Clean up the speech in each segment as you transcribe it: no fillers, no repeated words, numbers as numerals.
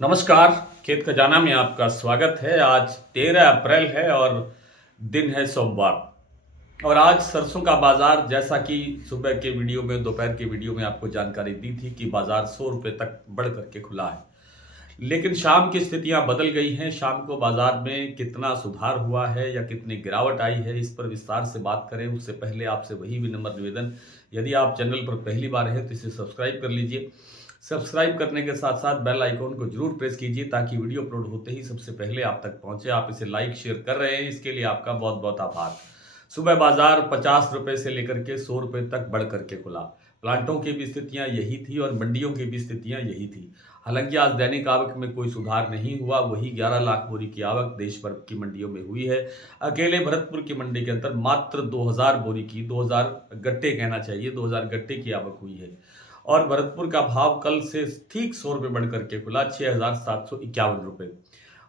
नमस्कार। खेत खजाना में आपका स्वागत है। आज 13 अप्रैल है और दिन है सोमवार। और आज सरसों का बाजार, जैसा कि सुबह के वीडियो में, दोपहर के वीडियो में आपको जानकारी दी थी कि बाजार 100 रुपये तक बढ़ करके खुला है। लेकिन शाम की स्थितियां बदल गई हैं। शाम को बाजार में कितना सुधार हुआ है या कितनी गिरावट आई है, इस पर विस्तार से बात करें उससे पहले आपसे वही विनम्र निवेदन, यदि आप चैनल पर पहली बार हैं तो इसे सब्सक्राइब कर लीजिए। सब्सक्राइब करने के साथ साथ बेल आइकॉन को जरूर प्रेस कीजिए ताकि वीडियो अपलोड होते ही सबसे पहले आप तक पहुंचे। आप इसे लाइक शेयर कर रहे हैं, इसके लिए आपका बहुत बहुत आभार। सुबह बाजार 50 रुपए से लेकर के 100 रुपए तक बढ़ करके खुला। प्लांटों की भी स्थितियां यही थी और मंडियों की भी स्थितियां यही थी। हालांकि आज दैनिक आवक में कोई सुधार नहीं हुआ, वही 11 लाख बोरी की आवक देश भर की मंडियों में हुई है। अकेले भरतपुर की मंडी के अंदर मात्र 2000 बोरी की, 2000 गट्टे कहना चाहिए, 2000 गट्टे की आवक हुई है। और भरतपुर का भाव कल से ठीक 100 रुपये बढ़ करके खुला, 6751 रुपये।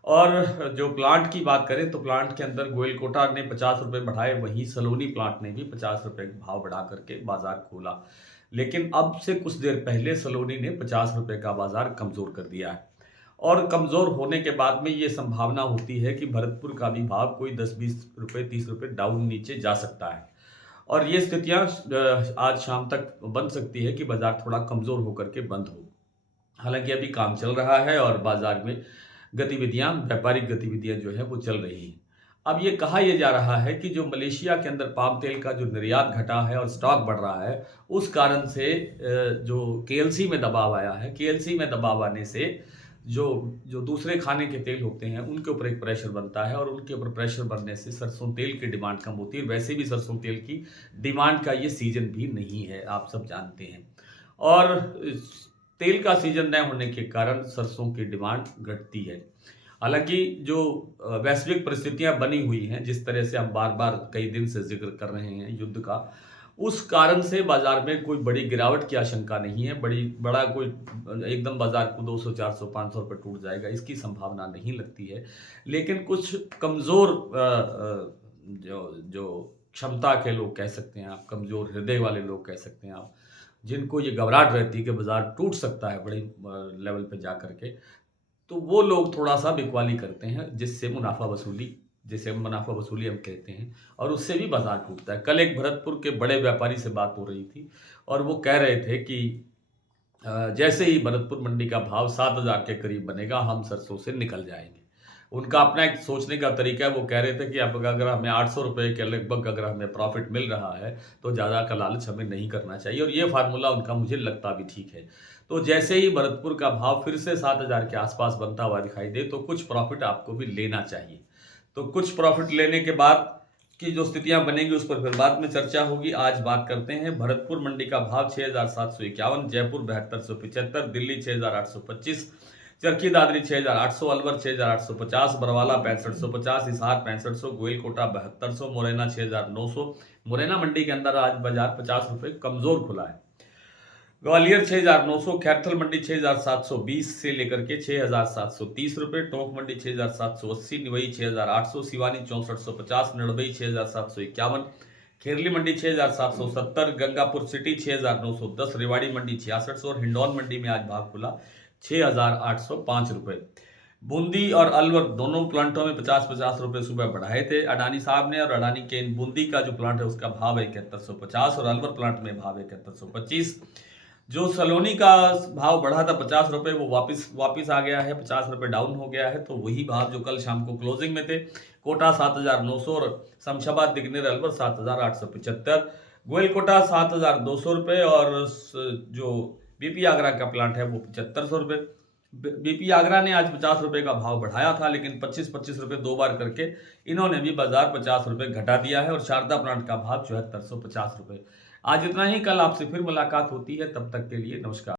और जो प्लांट की बात करें तो प्लांट के अंदर गोयलकोटा ने 50 रुपये बढ़ाए, वहीं सलोनी प्लांट ने भी 50 रुपये भाव बढ़ा करके बाजार खोला। लेकिन अब से कुछ देर पहले सलोनी ने 50 रुपये का बाजार कमजोर कर दिया है। और कमजोर होने के बाद में ये संभावना होती है कि भरतपुर का भी भाव कोई 10-20 रुपये, 30 रुपये डाउन नीचे जा सकता है। और ये स्थितियां आज शाम तक बन सकती है कि बाजार थोड़ा कमजोर होकर के बंद हो। हालांकि अभी काम चल रहा है और बाजार में गतिविधियां, व्यापारिक गतिविधियां जो है वो चल रही हैं। अब ये कहा यह जा रहा है कि जो मलेशिया के अंदर पाम तेल का जो निर्यात घटा है और स्टॉक बढ़ रहा है, उस कारण से जो केएलसी में दबाव आया है, केएलसी में दबाव आने से जो जो दूसरे खाने के तेल होते हैं उनके ऊपर एक प्रेशर बनता है और उनके ऊपर प्रेशर बनने से सरसों तेल की डिमांड कम होती है। वैसे भी सरसों तेल की डिमांड का ये सीजन भी नहीं है, आप सब जानते हैं। और तेल का सीजन न होने के कारण सरसों की डिमांड घटती है। हालांकि जो वैश्विक परिस्थितियां बनी हुई हैं, जिस तरह से हम बार बार कई दिन से जिक्र कर रहे हैं युद्ध का, उस कारण से बाजार में कोई बड़ी गिरावट की आशंका नहीं है। बड़ा कोई एकदम बाजार को 200, 400, 500 रुपये टूट जाएगा, इसकी संभावना नहीं लगती है। लेकिन कुछ कमज़ोर जो जो क्षमता के लोग कह सकते हैं आप, कमज़ोर हृदय वाले लोग कह सकते हैं आप, जिनको ये घबराहट रहती है कि बाजार टूट सकता है बड़े लेवल पे जा करके, तो वो लोग थोड़ा-सा बिकवाली करते हैं, जिसे मुनाफ़ा वसूली हम कहते हैं, और उससे भी बाज़ार टूटता है। कल एक भरतपुर के बड़े व्यापारी से बात हो रही थी और वो कह रहे थे कि जैसे ही भरतपुर मंडी का भाव 7000 के करीब बनेगा, हम सरसों से निकल जाएँगे। उनका अपना एक सोचने का तरीका है। वो कह रहे थे कि अब अगर हमें 800 रुपए के लगभग अगर हमें प्रॉफ़िट मिल रहा है, तो ज़्यादा का लालच हमें नहीं करना चाहिए, और ये फ़ॉर्मूला उनका मुझे लगता भी ठीक है। तो जैसे ही भरतपुर का भाव फिर से 7000 के आस-पास बनता हुआ दिखाई दे, तो कुछ प्रॉफ़िट आपको भी लेना चाहिए। तो कुछ प्रॉफ़िट लेने के बाद की जो स्थितियां बनेंगी उस पर फिर बाद में चर्चा होगी। आज बात करते हैं भरतपुर मंडी का भाव 6751, जयपुर 7275, दिल्ली 6825, चरखी दादरी 6800, अलवर 6850, बरवाला 6550, हिसार 6500, गोइलकोटा 7200, मुरैना 6900। मुरैना मंडी के अंदर आज बाजार 50 रुपये कमजोर खुला है। ग्वालियर 6900, खैरथल मंडी 6720 से लेकर के 6730 रुपये, टोंक मंडी 6780, निवई 6800, सिवानी 6450, नड़बई 6751, खेरली मंडी 6770, गंगापुर सिटी 6910, रेवाड़ी मंडी 6600 और हिंडौन मंडी में आज भाव खुला 6805 रुपये। बूंदी और अलवर दोनों प्लांटों में 50-50 रुपये सुबह बढ़ाए थे अडानी साहब ने, और अडानी के बूंदी का जो प्लांट है उसका भाव है 7150 और अलवर प्लांट में भाव है 7125। जो सलोनी का भाव बढ़ा था 50 रुपये, वो वापस आ गया है, 50 रुपये डाउन हो गया है। तो वही भाव जो कल शाम को क्लोजिंग में थे। कोटा 7900 और शमशाबाद दिगनेर अलवर 7875, गोयलकोटा 7200 रुपये, और जो बीपी आगरा का प्लांट है वो 7500 रुपये। बीपी आगरा ने आज 50 रुपये का भाव बढ़ाया था, लेकिन 25-25 रुपये दो बार करके इन्होंने भी बाजार 50 रुपये घटा दिया है, और शारदा प्लांट का भाव 7450 रुपये। आज इतना ही। कल आपसे फिर मुलाकात होती है, तब तक के लिए नमस्कार।